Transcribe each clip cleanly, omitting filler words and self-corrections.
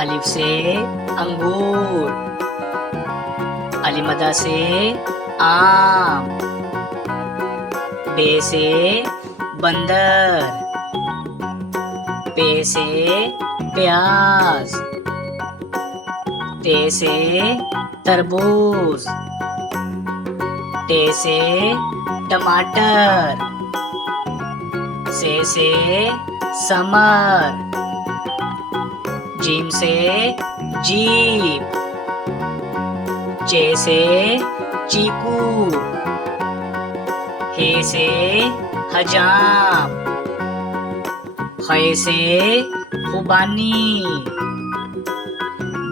अलिफ से अंगूर, अलिमदा से आम, बे से बंदर, पे से प्याज, ते से तरबूज, टे से टमाटर, से समर, जीम से जीप, चे से चीकू, हे से हजाम, खे से खुबानी,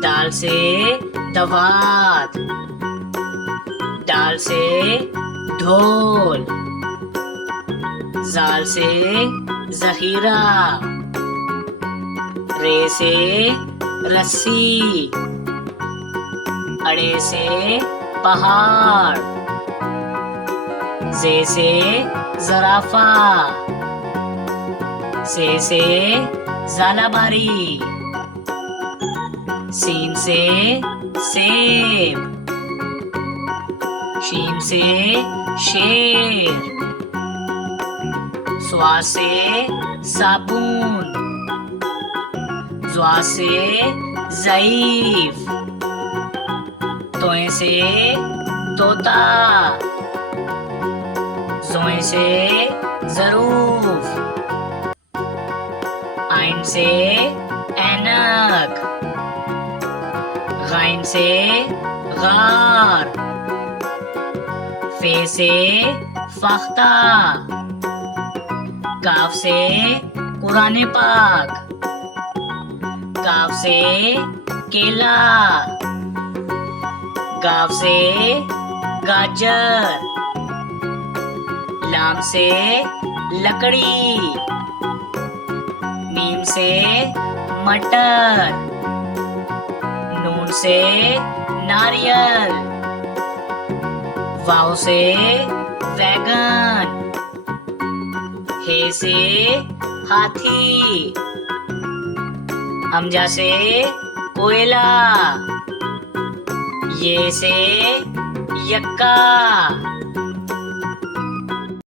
दाल से दवात, दाल से ढोल, जाल से जहीरा, रे से रस्सी, अड़े से पहाड़, जे से जराफा, से जालाबारी, सीन से सेब, शीन से शेर, स्वा से साबुन, ज्वा से ज़ईफ, तोए से तोता, जोए से ज़रूफ, आइन से ऐनक, गाइन से गार, फे से फख्ता, काफ से कुरान पाक, काफ से केला, गाफ से गाजर, लाम से लकड़ी, मीम से मटर, नून से नारियल, वाव से वैगन, हे से हाथी, हमजा से कोयला, ये से यक्का,